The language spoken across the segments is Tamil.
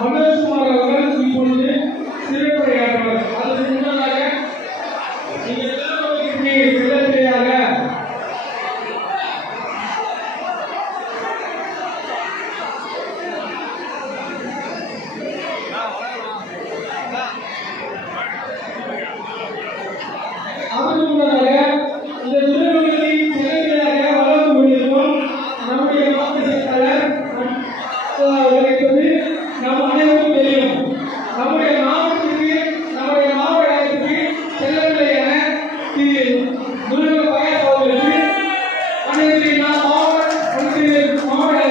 மனோஜ்குமார் அவர்கள் இப்பொழுது சிறப்புரையாற்றுவார் அதற்கு முன்னதாக நீங்கள் சிறப்புரையாக அதற்கு முன்னதாக இந்த திருநெல்வேலி சிறப்புரையாக வழங்க முடியும். நம்முடைய மாவட்டத்தில் உழைப்பது நம் அனைவருக்கும் தெரியும் நம்முடைய மாவட்டத்திற்கு நம்முடைய மாவட்ட இடத்துக்கு செல்லவில்லை என திரு துருவ பயர் அவர்களுக்கு அனைவருக்கு நான் மாவட்ட மாவட்ட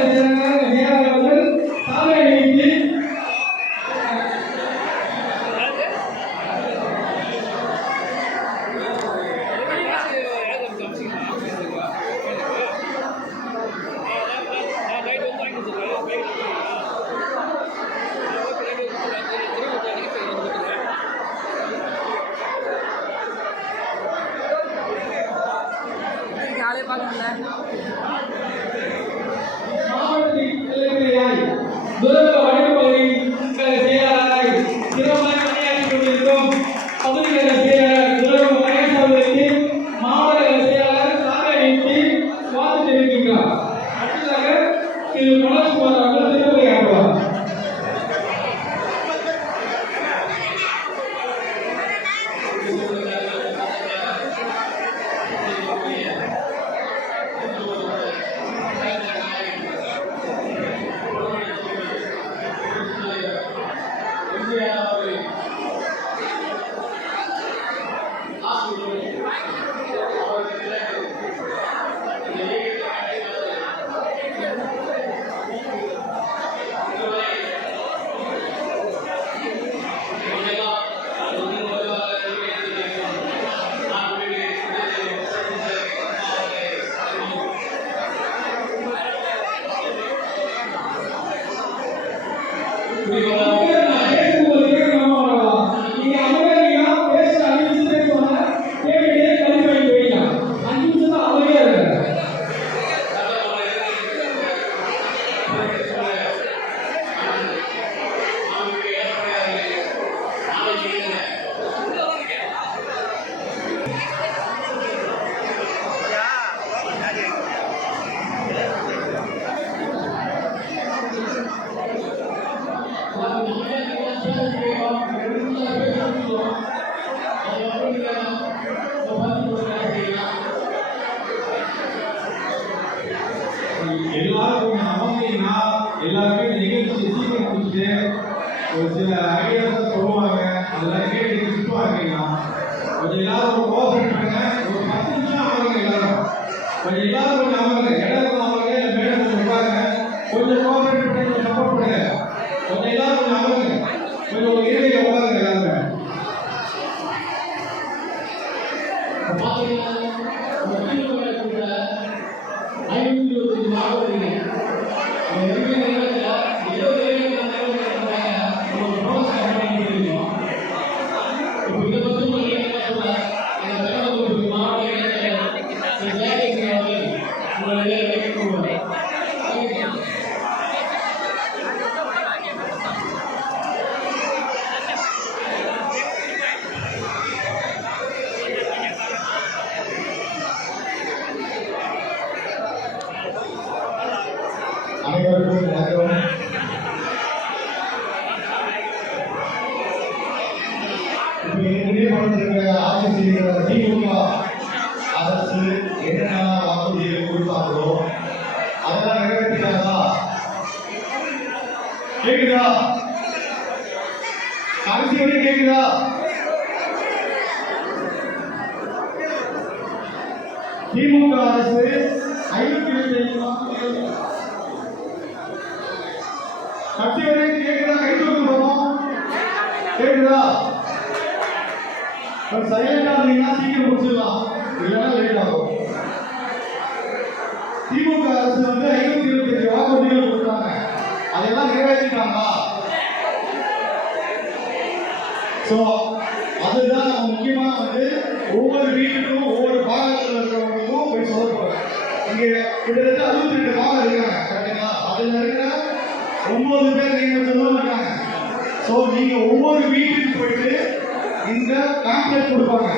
நேரங்கள் சாலை வைத்து Thank you. மாவட்டத்தின் இளைஞரையாய் துரக வடக்கு Amen. சீக்கிரம் ஒரு சில ஐடியாஸ் சொல்லுவாங்க அதெல்லாம் கேட்டு திட்டுவாங்கன்னா கொஞ்சம் எல்லாரும் கோஆபரேட் பண்ணுங்க ஒரு பத்து நிமிஷம் ஆகுங்க எல்லாரும். கொஞ்சம் எல்லாரும் கொஞ்சம் அமருங்க இடம் அமருங்க மேடம் சொல்றாங்க கொஞ்சம் கோஆபரேட் பண்ணி கொஞ்சம் சப்போர்ட் பண்ணுங்க. கொஞ்சம் எல்லாரும் கொஞ்சம் அமருங்க கொஞ்சம் ஒரு இருக்கையில் உட்காருங்க எல்லாருமே. ஐநூத்தி இருபத்தி மாவட்டங்கள் அனைவருக்கும் கடைசி வரைக்கும் கேக்குதா? திமுக அரசு ஐநூத்தி இருபத்தி ஐந்து வாக்குறுதிகள் கட்சி வரைக்கும் கேக்குதா? கை தூக்கு போறோம் கேக்குதா சைலண்டா இருந்தீங்கன்னா சீக்கிரம் முடிச்சிடலாம். இல்லைன்னா லேட் ஆகும். திமுக அரசு வந்து ஐநூத்தி இருபத்தி ஐந்து வாக்குறுதிகள் கொடுத்தாங்க அதெல்லாம் நிறைவேற்றிட்டாங்களா? ஸோ அதுதான் நம்ம வந்து ஒவ்வொரு வீட்டுக்கும் ஒவ்வொரு பாகத்தில் இருக்கிறவங்களுக்கும் போய் சொல்லப்படுறோம் இங்கே கிட்டத்தட்ட அறுபத்தி ரெண்டு பாகம் இருக்காங்க கரெக்டுங்களா? அதுல இருக்கிற ஒன்பது பேர் நீங்கள் சொல்ல இருக்காங்க நீங்கள் ஒவ்வொரு வீட்டுக்கு போயிட்டு இந்த காம்ப்ளெக்ஸ் கொடுப்பாங்க.